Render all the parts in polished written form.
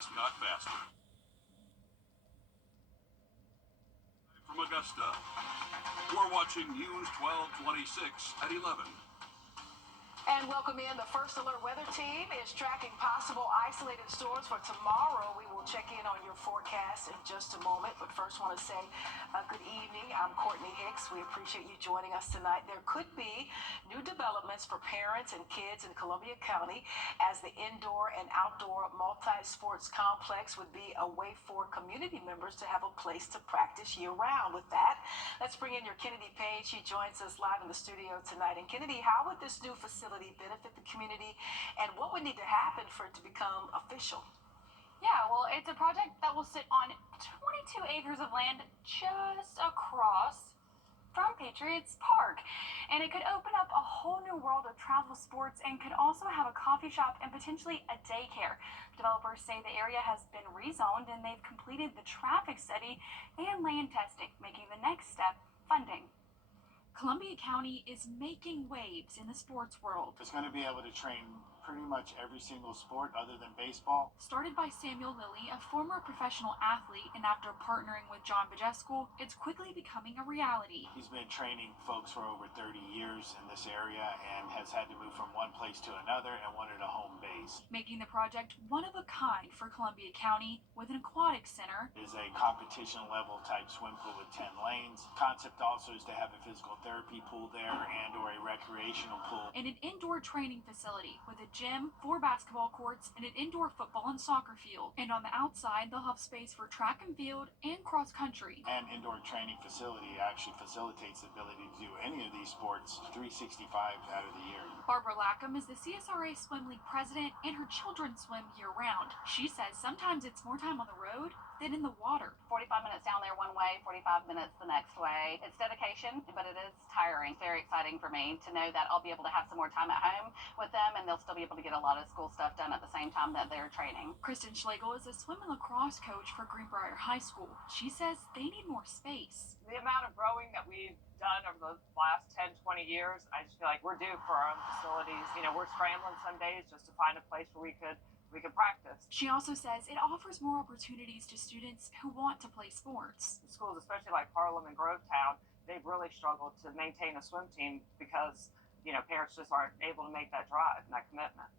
Scott faster. From Augusta, we're watching News 1226 at 11. And welcome in. The First Alert weather team is tracking possible isolated storms for tomorrow. We will check in on your forecast in just a moment. But first, want to say good evening. I'm Courtney Hicks. We appreciate you joining us tonight. There could be new developments for parents and kids in Columbia County as the indoor and outdoor multi-sports complex would be a way for community members to have a place to practice year-round. With that, let's bring in your Kennedy Page. She joins us live in the studio tonight. And Kennedy, how would this new facility benefit the community, and what would need to happen for it to become official? Yeah, well, it's a project that will sit on 22 acres of land just across from Patriots Park, and it could open up a whole new world of travel sports and could also have a coffee shop and potentially a daycare. Developers say the area has been rezoned and they've completed the traffic study and land testing, making the next step funding. Columbia County is making waves in the sports world. It's going to be able to train pretty much every single sport other than baseball. Started by Samuel Lilly, a former professional athlete, and after partnering with John Bajescu, it's quickly becoming a reality. He's been training folks for over 30 years in this area and has had to move from one place to another and wanted a home base. Making the project one of a kind for Columbia County with an aquatic center. It is a competition level type swim pool with 10 lanes. Concept also is to have a physical therapy pool there and or a recreational pool. And an indoor training facility with a gym, 4 basketball courts, and an indoor football and soccer field. And on the outside, they'll have space for track and field and cross country. An indoor training facility actually facilitates the ability to do any of these sports 365 out of the year. Barbara Lackham is the CSRA Swim League president, and her children swim year-round. She says sometimes it's more time on the road than in the water. 45 minutes down there one way, 45 minutes the next way. It's dedication, but it is tiring. It's very exciting for me to know that I'll be able to have some more time at home with them, and they'll still be able to get a lot of school stuff done at the same time that they're training. Kristen Schlegel is a swim and lacrosse coach for Greenbrier High School. She says they need more space. The amount of growing that we've done over the last 10, 20 years, I just feel like we're due for our own facilities. You know, we're scrambling some days just to find a place where we could practice. She also says it offers more opportunities to students who want to play sports. The schools, especially like Harlem and Grovetown, they've really struggled to maintain a swim team because, you know, parents just aren't able to make that drive and that commitment.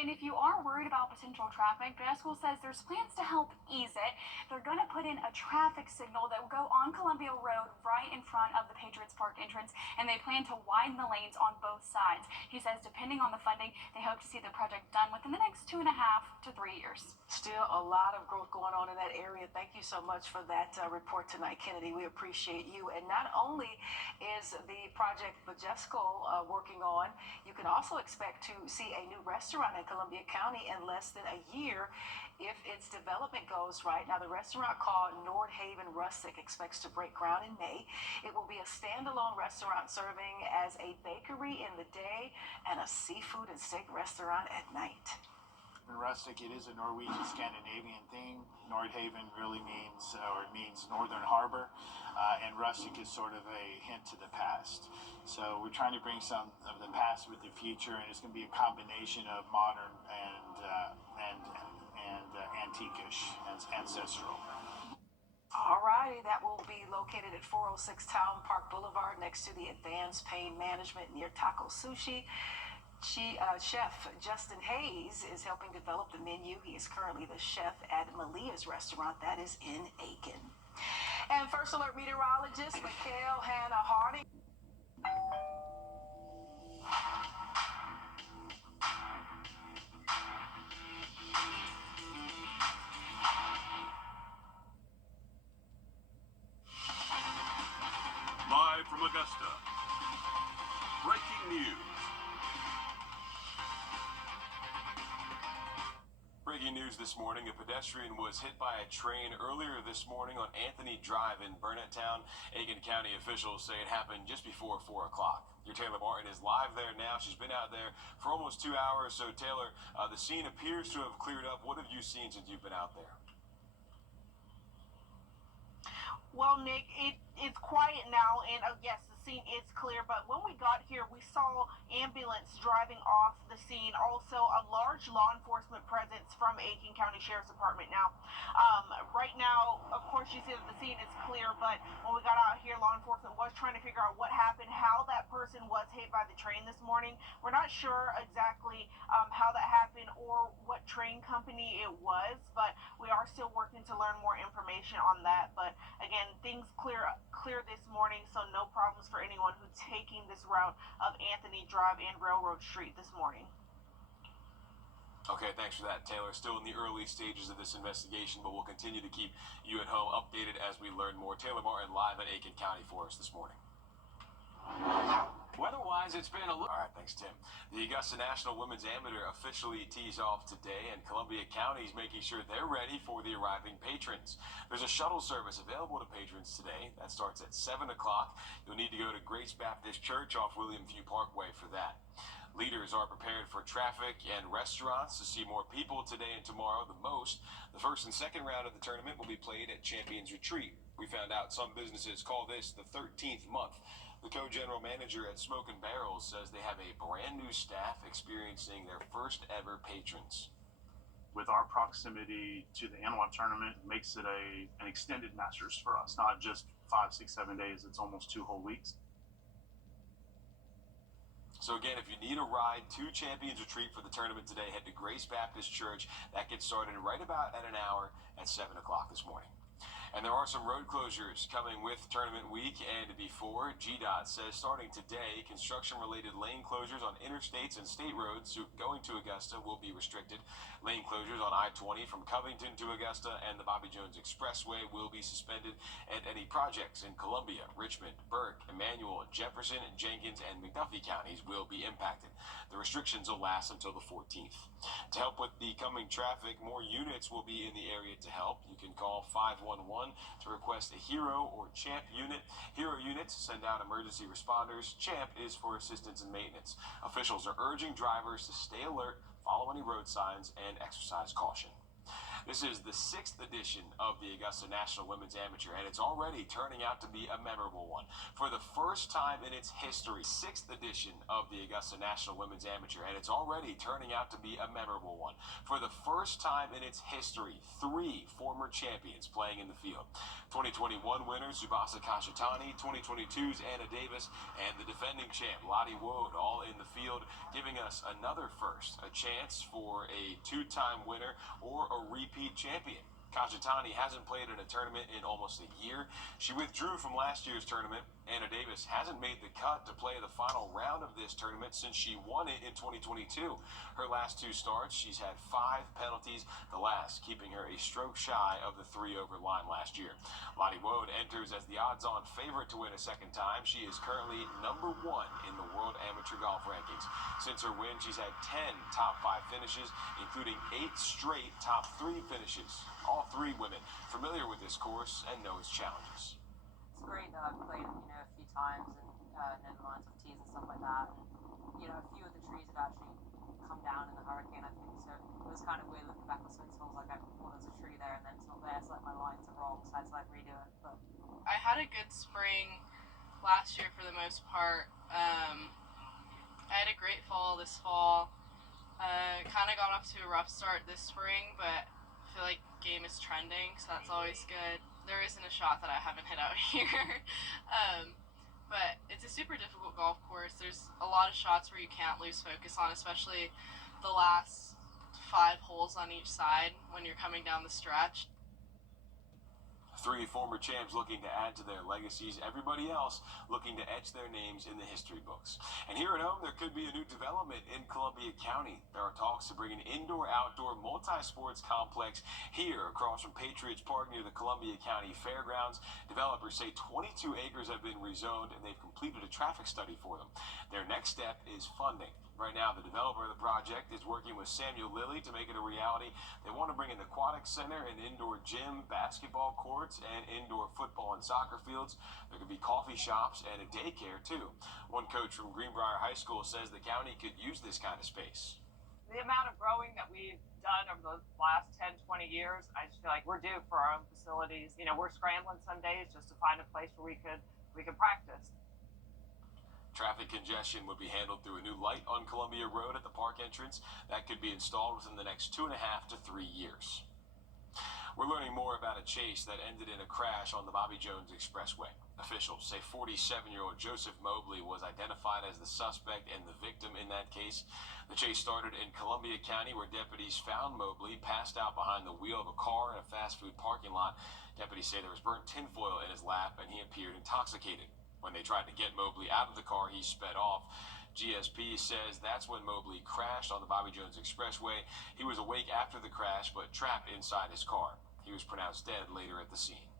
And if you are worried about potential traffic, Bajescu says there's plans to help ease it. They're going to put in a traffic signal that will go on Columbia Road right in front of the Patriots Park entrance, and they plan to widen the lanes on both sides. He says depending on the funding, they hope to see the project done within the next 2.5 to 3 years. Still a lot of growth going on in that area. Thank you so much for that report tonight, Kennedy. We appreciate you. And not only is the project Bajescu working on, you can also expect to see a new restaurant in Columbia County in less than a year if its development goes right. Now, the restaurant called Wrdw Rustic expects to break ground in May. It will be a standalone restaurant serving as a bakery in the day and a seafood and steak restaurant at night. Rustic, it is a Norwegian Scandinavian theme. Nordhaven really means Northern Harbor, and rustic is sort of a hint to the past. So we're trying to bring some of the past with the future, and it's going to be a combination of modern and antiquish and ancestral. All righty, that will be located at 406 Town Park Boulevard next to the Advanced Pain Management near Taco Sushi. Chef Justin Hayes is helping develop the menu. He is currently the chef at Malia's restaurant that is in Aiken. And First Alert meteorologist Mikhail Hannah Harding. Live from Augusta, breaking news. Breaking news this morning, a pedestrian was hit by a train earlier this morning on Anthony Drive in Burnetttown. Aiken County officials say it happened just before 4 o'clock. Your Taylor Martin is live there now. She's been out there for almost 2 hours. So, Taylor, the scene appears to have cleared up. What have you seen since you've been out there? Well, Nick, it's quiet now, and yes, the scene is clear, but when we got here, we saw ambulance driving off the scene. Also, a large law enforcement presence from Aiken County Sheriff's Department. Now, right now, of course, you see that the scene is clear, but when we got out here, law enforcement was trying to figure out what happened, how that person was hit by the train this morning. We're not sure exactly how that happened or what train company it was, but we are still working to learn more information on that. But again, things clear this morning, so no problems for anyone who's taking this route of Anthony Drive and Railroad Street this morning. Okay, thanks for that, Taylor. Still in the early stages of this investigation, but we'll continue to keep you at home updated as we learn more. Taylor Martin live at Aiken County for us this morning. Weather-wise, it's been a little... All right, thanks, Tim. The Augusta National Women's Amateur officially tees off today, and Columbia County is making sure they're ready for the arriving patrons. There's a shuttle service available to patrons today. That starts at 7 o'clock. You'll need to go to Grace Baptist Church off William Few Parkway for that. Leaders are prepared for traffic and restaurants to see more people today and tomorrow the most. The first and second round of the tournament will be played at Champions Retreat. We found out some businesses call this the 13th month. The co-general manager at Smoke and Barrels says they have a brand new staff experiencing their first ever patrons. With our proximity to the Antelope tournament, it makes it an extended Masters for us, not just 5, 6, 7 days. It's almost 2 whole weeks. So again, if you need a ride to Champions Retreat for the tournament today, head to Grace Baptist Church. That gets started right about at an hour at 7 o'clock this morning. And there are some road closures coming with tournament week and before. GDOT says starting today, construction-related lane closures on interstates and state roads going to Augusta will be restricted. Lane closures on I-20 from Covington to Augusta and the Bobby Jones Expressway will be suspended, and any projects in Columbia, Richmond, Burke, Emmanuel, Jefferson, Jenkins, and McDuffie counties will be impacted. The restrictions will last until the 14th. To help with the coming traffic, more units will be in the area to help. You can call 511 to request a Hero or Champ unit. Hero units send out emergency responders. Champ is for assistance and maintenance. Officials are urging drivers to stay alert, follow any road signs, and exercise caution. This is the 6th edition of the Augusta National Women's Amateur, and it's already turning out to be a memorable one. For the first time in its history, 6th edition of the Augusta National Women's Amateur, and it's already turning out to be a memorable one. For the first time in its history, 3 former champions playing in the field. 2021 winner Subasa Kashitani, 2022's Anna Davis, and the defending champ Lottie Woad all in the field, giving us another first, a chance for a 2-time winner or a repeat champion. Kashitani hasn't played in a tournament in almost a year. She withdrew from last year's tournament. Anna Davis hasn't made the cut to play the final round of this tournament since she won it in 2022. Her last 2 starts, she's had 5 penalties, the last keeping her a stroke shy of the 3-over line last year. Lottie Woad enters as the odds-on favorite to win a second time. She is currently number 1 in the World Amateur Golf Rankings. Since her win, she's had 10 top 5 finishes, including 8 straight top 3 finishes. All 3 women familiar with this course and know its challenges. It's great that I've played it, a few times and known the lines of tees and stuff like that. And, a few of the trees have actually come down in the hurricane, I think. So it was kind of weird looking back on Swings Falls, like, well, there's a tree there and then it's not there, so like my lines are wrong, so I had to redo it. But I had a good spring last year for the most part. I had a great fall this fall. Kind of got off to a rough start this spring, but I feel like game is trending, so that's always good. There isn't a shot that I haven't hit out here. But it's a super difficult golf course. There's a lot of shots where you can't lose focus on, especially the last 5 holes on each side when you're coming down the stretch. 3 former champs looking to add to their legacies, everybody else looking to etch their names in the history books. And here at home, there could be a new development in Columbia County. There are talks to bring an indoor-outdoor multi-sports complex here across from Patriots Park near the Columbia County Fairgrounds. Developers say 22 acres have been rezoned, and they've completed a traffic study for them. Their next step is funding. Right now, the developer of the project is working with Samuel Lilly to make it a reality. They want to bring an aquatic center, an indoor gym, basketball courts, and indoor football and soccer fields. There could be coffee shops and a daycare, too. One coach from Greenbrier High School says the county could use this kind of space. The amount of growing that we've done over the last 10, 20 years, I just feel like we're due for our own facilities. We're scrambling some days just to find a place where we could practice. Traffic congestion would be handled through a new light on Columbia Road at the park entrance that could be installed within the next 2.5 to 3 years. We're learning more about a chase that ended in a crash on the Bobby Jones Expressway. Officials say 47-year-old Joseph Mobley was identified as the suspect and the victim in that case. The chase started in Columbia County, where deputies found Mobley passed out behind the wheel of a car in a fast food parking lot. Deputies say there was burnt tinfoil in his lap and he appeared intoxicated. When they tried to get Mobley out of the car, he sped off. GSP says that's when Mobley crashed on the Bobby Jones Expressway. He was awake after the crash, but trapped inside his car. He was pronounced dead later at the scene.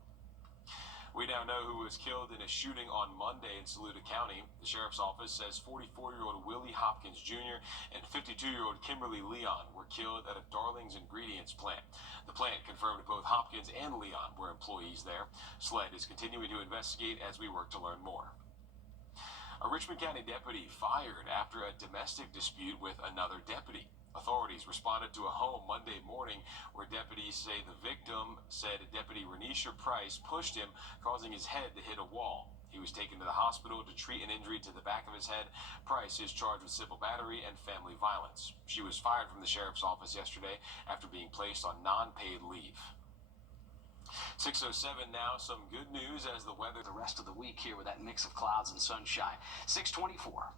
We now know who was killed in a shooting on Monday in Saluda County. The sheriff's office says 44-year-old Willie Hopkins Jr. and 52-year-old Kimberly Leon were killed at a Darling's Ingredients plant. The plant confirmed both Hopkins and Leon were employees there. SLED is continuing to investigate as we work to learn more. A Richmond County deputy fired after a domestic dispute with another deputy. Authorities responded to a home Monday morning where deputies say the victim said Deputy Renisha Price pushed him, causing his head to hit a wall. He was taken to the hospital to treat an injury to the back of his head. Price is charged with civil battery and family violence. She was fired from the sheriff's office yesterday after being placed on non-paid leave. 6:07 now, some good news as the weather the rest of the week here with that mix of clouds and sunshine. 6:24.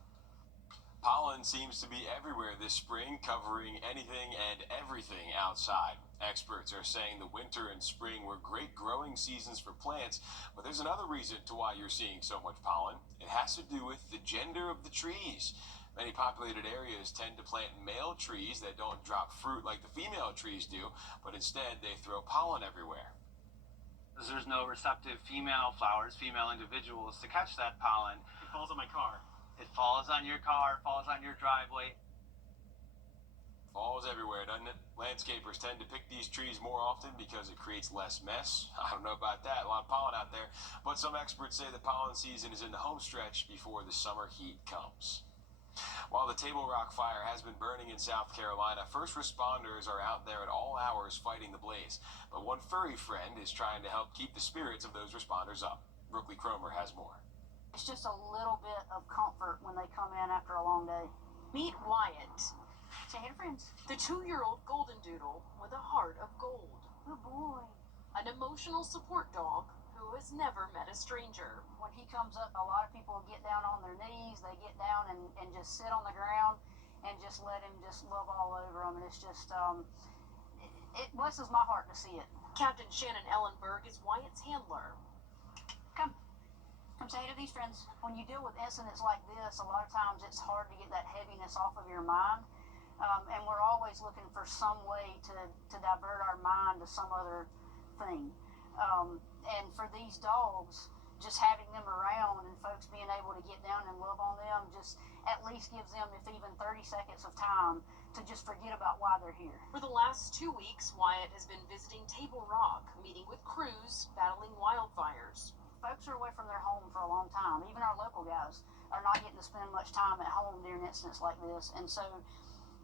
Pollen seems to be everywhere this spring, covering anything and everything outside. Experts are saying the winter and spring were great growing seasons for plants, but there's another reason to why you're seeing so much pollen. It has to do with the gender of the trees. Many populated areas tend to plant male trees that don't drop fruit like the female trees do, but instead they throw pollen everywhere. There's no receptive female flowers, female individuals to catch that pollen. It falls on my car. It falls on your car, falls on your driveway. Falls everywhere, doesn't it? Landscapers tend to pick these trees more often because it creates less mess. I don't know about that, a lot of pollen out there. But some experts say the pollen season is in the home stretch before the summer heat comes. While the Table Rock fire has been burning in South Carolina, first responders are out there at all hours fighting the blaze. But one furry friend is trying to help keep the spirits of those responders up. Brooklyn Cromer has more. It's just a little bit of comfort when they come in after a long day. Meet Wyatt, Say hey to friends. the 2-year-old golden doodle with a heart of gold. Good boy. An emotional support dog who has never met a stranger. When he comes up, a lot of people get down on their knees. They get down and just sit on the ground and just let him just love all over them. And it's just, it blesses my heart to see it. Captain Shannon Ellenberg is Wyatt's handler. Come say hey to these friends. When you deal with incidents like this, a lot of times it's hard to get that heaviness off of your mind. And we're always looking for some way to divert our mind to some other thing. And for these dogs, just having them around and folks being able to get down and love on them just at least gives them, if even 30 seconds of time, to just forget about why they're here. For the last 2 weeks, Wyatt has been visiting Table Rock, meeting with crews battling wildfires. Folks are away from their home for a long time. Even our local guys are not getting to spend much time at home during incidents like this. And so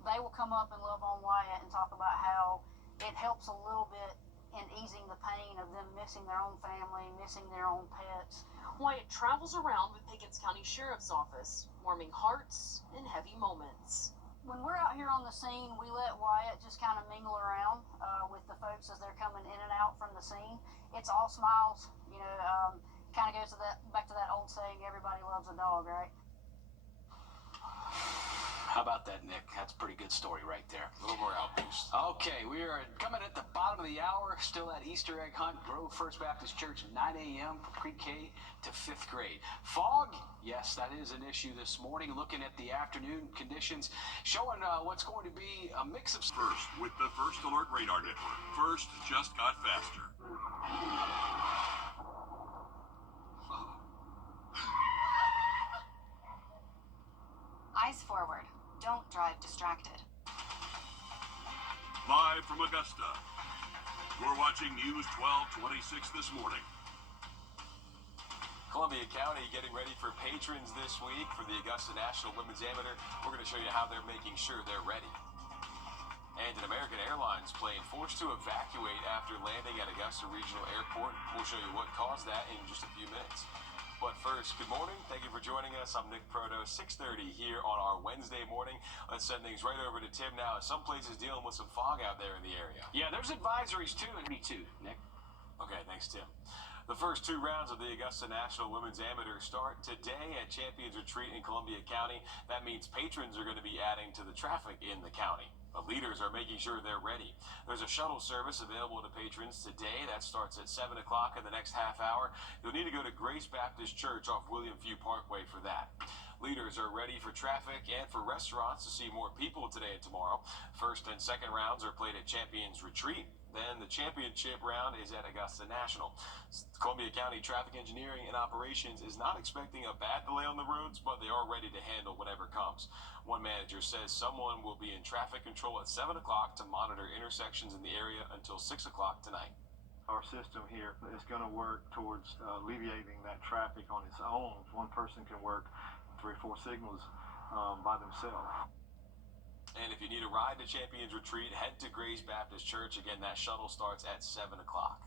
they will come up and love on Wyatt and talk about how it helps a little bit in easing the pain of them missing their own family, missing their own pets. Wyatt travels around with Pickens County Sheriff's Office, warming hearts in heavy moments. When we're out here on the scene, we let Wyatt just kind of mingle around with the folks as they're coming in and out from the scene. It's all smiles, you know, kind of goes to back to that old saying, everybody loves a dog, right? How about that, Nick? That's a pretty good story right there. A little more outboost. Okay, we are coming at the bottom of the hour, still at Easter egg hunt, Grove First Baptist Church, 9 a.m. for pre-K to 5th grade. Fog, yes, that is an issue this morning. Looking at the afternoon conditions, showing what's going to be a mix of... First with the First Alert Radar Network. First just got faster. Eyes forward. Don't drive distracted. Live from Augusta. You're watching News 1226 this morning. Columbia County getting ready for patrons this week for the Augusta National Women's Amateur. We're going to show you how they're making sure they're ready. And an American Airlines plane forced to evacuate after landing at Augusta Regional Airport. We'll show you what caused that in just a few minutes. But first, good morning. Thank you for joining us. I'm Nick Proto, 6:30 here on our Wednesday morning. Let's send things right over to Tim now. Some places dealing with some fog out there in the area. Yeah, there's advisories too in 22, Nick. Okay, thanks, Tim. The first two rounds of the Augusta National Women's Amateur start today at Champions Retreat in Columbia County. That means patrons are going to be adding to the traffic in the county. The leaders are making sure they're ready. There's a shuttle service available to patrons today. That starts at 7 o'clock in the next half hour. You'll need to go to Grace Baptist Church off William Few Parkway for that. Leaders are ready for traffic and for restaurants to see more people today and tomorrow. First and second rounds are played at Champions Retreat. Then the championship round is at Augusta National. Columbia County Traffic Engineering and Operations is not expecting a bad delay on the roads, but they are ready to handle whatever comes. One manager says someone will be in traffic control at 7 o'clock to monitor intersections in the area until 6 o'clock tonight. Our system here is going to work towards alleviating that traffic on its own. One person can work 3 or 4 signals by themselves. And if you need a ride to Champions Retreat, head to Grace Baptist Church. Again, that shuttle starts at 7 o'clock.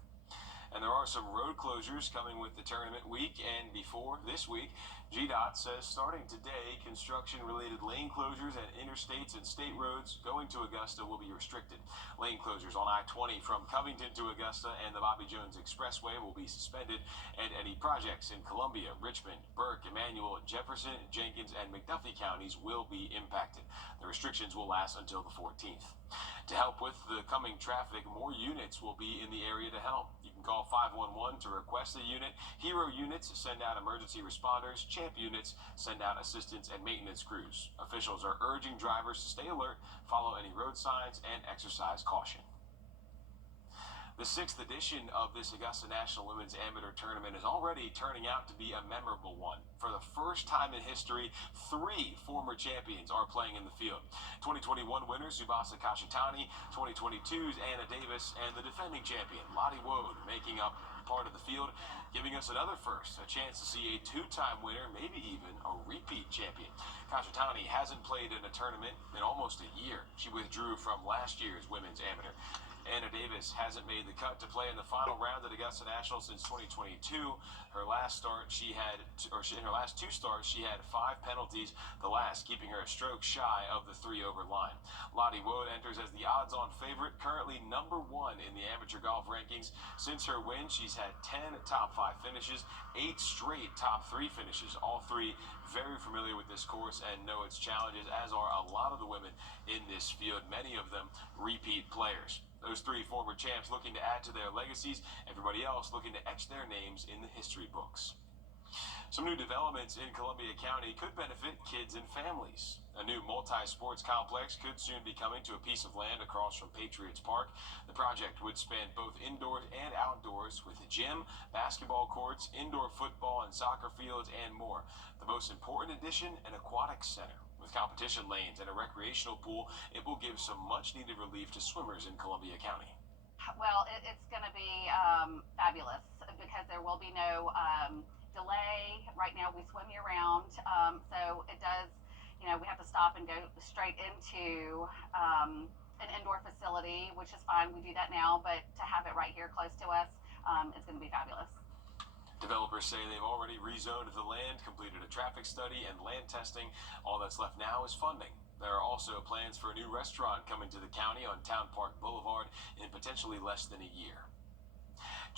And there are some road closures coming with the tournament week and before this week. GDOT says starting today, construction-related lane closures at interstates and state roads going to Augusta will be restricted. Lane closures on I-20 from Covington to Augusta and the Bobby Jones Expressway will be suspended, and any projects in Columbia, Richmond, Burke, Emmanuel, Jefferson, Jenkins, and McDuffie counties will be impacted. The restrictions will last until the 14th. To help with the coming traffic, more units will be in the area to help. You can call 511 to request a unit. Hero units send out emergency responders. Champ units send out assistance and maintenance crews. Officials are urging drivers to stay alert, follow any road signs, and exercise caution. The 6th edition of this Augusta National Women's Amateur Tournament is already turning out to be a memorable one. For the first time in history, 3 former champions are playing in the field. 2021 winners Subasa Kashitani, 2022's Anna Davis, and the defending champion Lottie Wode making up part of the field, giving us another first, a chance to see a 2-time winner, maybe even a repeat champion. Kashitani hasn't played in a tournament in almost a year. She withdrew from last year's Women's Amateur. Anna Davis hasn't made the cut to play in the final round at Augusta National since 2022. Her last start, in her last 2 starts, she had 5 penalties, the last keeping her a stroke shy of the 3-over line. Lottie Wode enters as the odds-on favorite, currently number 1 in the amateur golf rankings. Since her win, she's had 10 top 5 finishes, 8 straight top 3 finishes, all 3 very familiar with this course and know its challenges, as are a lot of the women in this field, many of them repeat players. Those 3 former champs looking to add to their legacies, everybody else looking to etch their names in the history books. Some new developments in Columbia County could benefit kids and families. A new multi-sports complex could soon be coming to a piece of land across from Patriots Park. The project would span both indoors and outdoors with a gym, basketball courts, indoor football and soccer fields, and more. The most important addition, an aquatic center. With competition lanes and a recreational pool, it will give some much-needed relief to swimmers in Columbia County. Well, it's going to be fabulous because there will be no delay. Right now, we swim year-round, so it does, we have to stop and go straight into an indoor facility, which is fine. We do that now, but to have it right here close to us is going to be fabulous. Developers say they've already rezoned the land, completed a traffic study, and land testing. All that's left now is funding. There are also plans for a new restaurant coming to the county on Town Park Boulevard in potentially less than a year.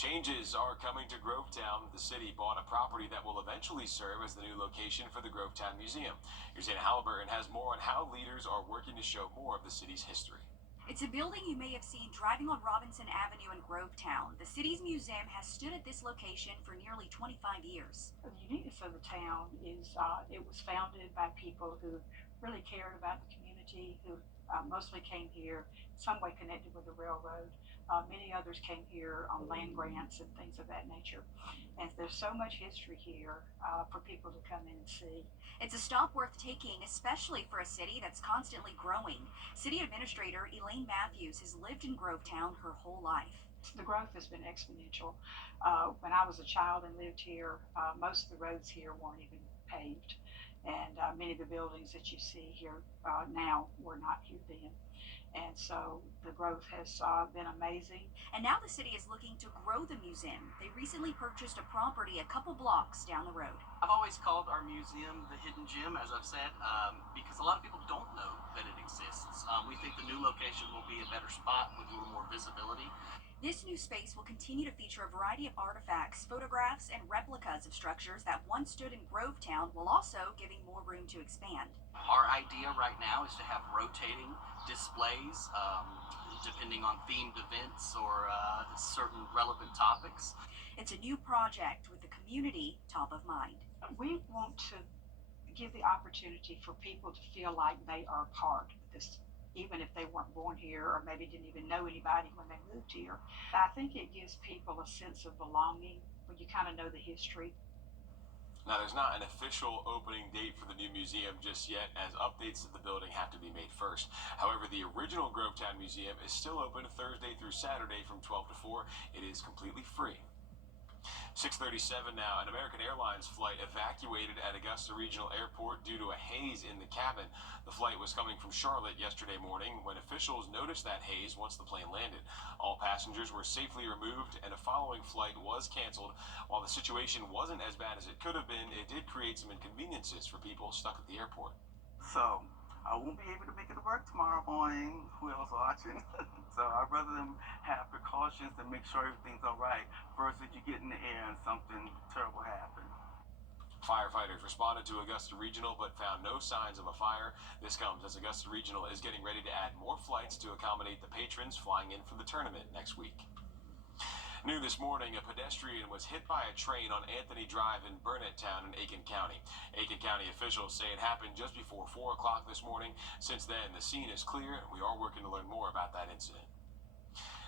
Changes are coming to Grovetown. The city bought a property that will eventually serve as the new location for the Grovetown Museum. Christina Halliburton has more on how leaders are working to show more of the city's history. It's a building you may have seen driving on Robinson Avenue in Grovetown. The city's museum has stood at this location for nearly 25 years. The uniqueness of the town is it was founded by people who really cared about the community, who mostly came here some way connected with the railroad. Many others came here on land grants and things of that nature. And there's so much history here for people to come in and see. It's a stop worth taking, especially for a city that's constantly growing. City Administrator Elaine Matthews has lived in Grovetown her whole life. The growth has been exponential. When I was a child and lived here, most of the roads here weren't even paved. And many of the buildings that you see here now were not here then. And so the growth has been amazing. And now the city is looking to grow the museum. They recently purchased a property a couple blocks down the road. I've always called our museum the hidden gem, as I've said, because a lot of people don't know that it exists. We think the new location will be a better spot with a little more visibility. This new space will continue to feature a variety of artifacts, photographs, and replicas of structures that once stood in Grovetown, while also giving more room to expand. Our idea right now is to have rotating displays, depending on themed events or certain relevant topics. It's a new project with the community top of mind. We want to give the opportunity for people to feel like they are part of this, even if they weren't born here or maybe didn't even know anybody when they moved here. I think it gives people a sense of belonging when you kind of know the history. Now, there's not an official opening date for the new museum just yet, as updates to the building have to be made first. However, the original Grovetown Museum is still open Thursday through Saturday from 12 to 4. It is completely free. 6:37 now. An American Airlines flight evacuated at Augusta Regional Airport due to a haze in the cabin. The flight was coming from Charlotte yesterday morning when officials noticed that haze once the plane landed. All passengers were safely removed and a following flight was canceled. While the situation wasn't as bad as it could have been, it did create some inconveniences for people stuck at the airport. So I won't be able to make it to work tomorrow morning. Who else watching? So I'd rather them have precautions and make sure everything's all right versus you get in the air and something terrible happens. Firefighters responded to Augusta Regional but found no signs of a fire. This comes as Augusta Regional is getting ready to add more flights to accommodate the patrons flying in for the tournament next week. New this morning, a pedestrian was hit by a train on Anthony Drive in Burnett Town in Aiken County. Aiken County officials say it happened just before 4 o'clock this morning. Since then, the scene is clear, and we are working to learn more about that incident.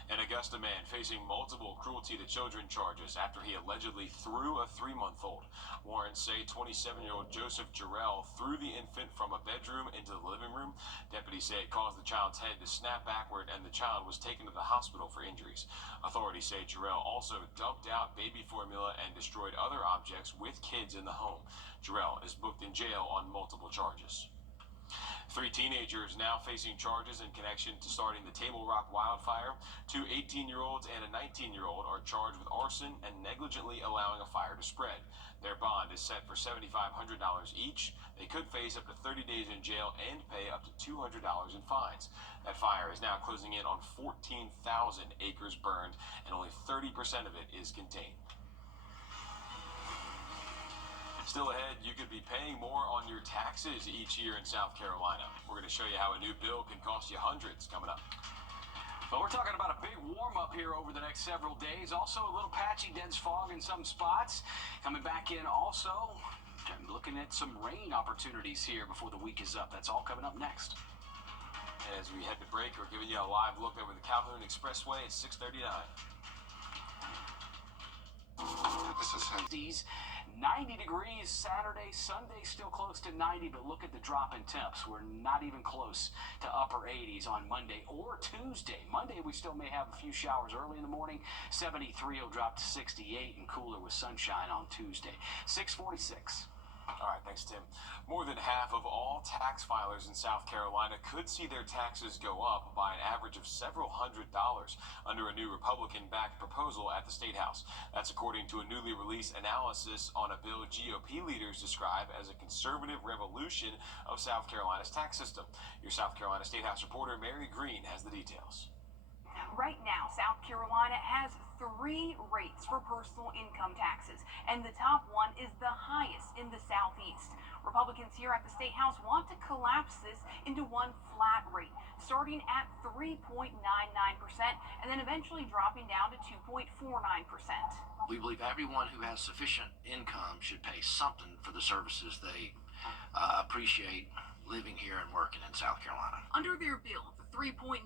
An Augusta man facing multiple cruelty to children charges after he allegedly threw a 3-month-old. Warrants say 27-year-old Joseph Jarrell threw the infant from a bedroom into the living room. Deputies say it caused the child's head to snap backward and the child was taken to the hospital for injuries. Authorities say Jarrell also dumped out baby formula and destroyed other objects with kids in the home. Jarrell is booked in jail on multiple charges. 3 teenagers now facing charges in connection to starting the Table Rock wildfire. 2 18-year-olds and a 19-year-old are charged with arson and negligently allowing a fire to spread. Their bond is set for $7,500 each. They could face up to 30 days in jail and pay up to $200 in fines. That fire is now closing in on 14,000 acres burned, and only 30% of it is contained. Still ahead, you could be paying more on your taxes each year in South Carolina. We're going to show you how a new bill can cost you hundreds coming up. Well, we're talking about a big warm-up here over the next several days. Also, a little patchy, dense fog in some spots. Coming back in also, I'm looking at some rain opportunities here before the week is up. That's all coming up next. As we head to break, we're giving you a live look over the Calhoun Expressway at 6:39. This is 90 degrees Saturday, Sunday still close to 90, but look at the drop in temps. We're not even close to upper 80s on Monday or Tuesday. Monday we still may have a few showers early in the morning. 73 will drop to 68 and cooler with sunshine on Tuesday. 6:46. All right, thanks, Tim. More than half of all tax filers in South Carolina could see their taxes go up by an average of several $100s under a new Republican-backed proposal at the State House. That's according to a newly released analysis on a bill GOP leaders describe as a conservative revolution of South Carolina's tax system. Your South Carolina State House reporter Mary Green has the details. Right now, South Carolina has 3 rates for personal income taxes, and the top one is the highest in the Southeast. Republicans here at the State House want to collapse this into one flat rate, starting at 3.99% and then eventually dropping down to 2.49%. We believe everyone who has sufficient income should pay something for the services they appreciate living here and working in South Carolina. Under their bill, the 3.99%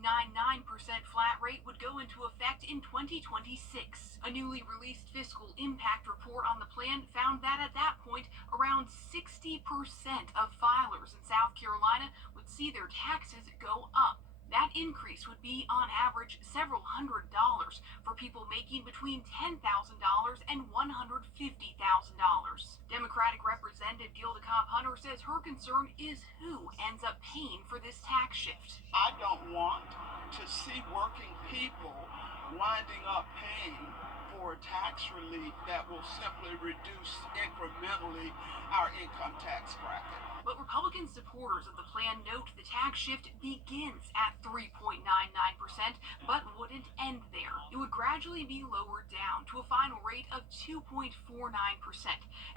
flat rate would go into effect in 2026. A newly released fiscal impact report on the plan found that at that point, around 60% of filers in South Carolina would see their taxes go up. That increase would be, on average, several $100s for people making between $10,000 and $150,000. Democratic Representative Gilda Cobb-Hunter says her concern is who ends up paying for this tax shift. I don't want to see working people winding up paying for tax relief that will simply reduce incrementally our income tax bracket. But Republican supporters of the plan note the tax shift begins at 3.99%, but wouldn't end there. It would gradually be lowered down to a final rate of 2.49%,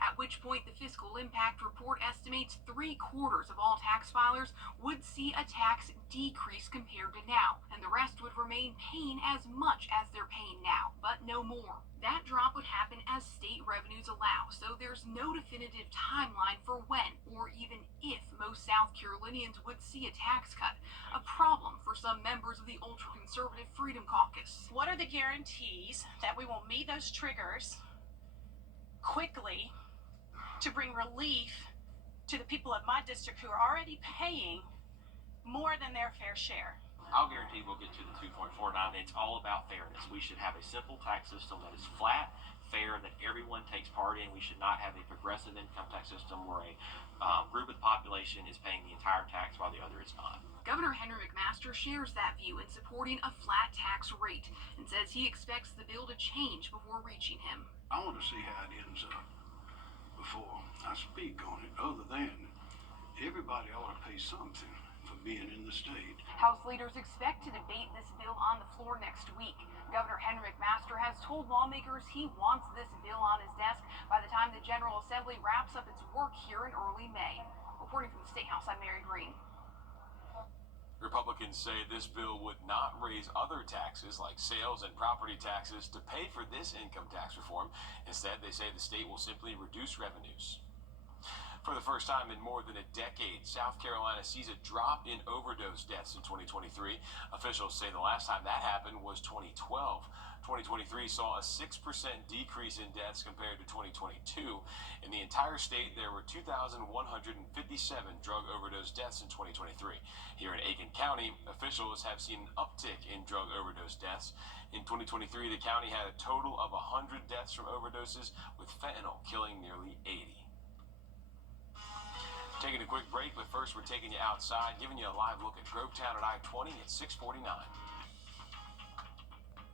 at which point the fiscal impact report estimates 3/4 of all tax filers would see a tax decrease compared to now, and the rest would remain paying as much as they're paying now, but no more. That drop would happen as state revenues allow, so there's no definitive timeline for when or even if most South Carolinians would see a tax cut, a problem for some members of the ultra-conservative Freedom Caucus. What are the guarantees that we will meet those triggers quickly to bring relief to the people of my district who are already paying more than their fair share? I'll guarantee we'll get to the 2.49. It's all about fairness. We should have a simple tax system that is flat, fair, that everyone takes part in. We should not have a progressive income tax system where a group of the population is paying the entire tax while the other is not. Governor Henry McMaster shares that view in supporting a flat tax rate and says he expects the bill to change before reaching him. I want to see how it ends up before I speak on it, other than everybody ought to pay something for being in the state. House leaders expect to debate this bill on the floor next week. Governor Henry McMaster has told lawmakers he wants this bill on his desk by the time the General Assembly wraps up its work here in early May. Reporting from the State House, I'm Mary Green. Republicans say this bill would not raise other taxes like sales and property taxes to pay for this income tax reform. Instead, they say the state will simply reduce revenues. For the first time in more than a decade, South Carolina sees a drop in overdose deaths in 2023. Officials say the last time that happened was 2012. 2023 saw a 6% decrease in deaths compared to 2022. In the entire state, there were 2,157 drug overdose deaths in 2023. Here in Aiken County, officials have seen an uptick in drug overdose deaths. In 2023, the county had a total of 100 deaths from overdoses, with fentanyl killing nearly 80. Taking a quick break, but first we're taking you outside, giving you a live look at Grovetown at I-20 at 6:49.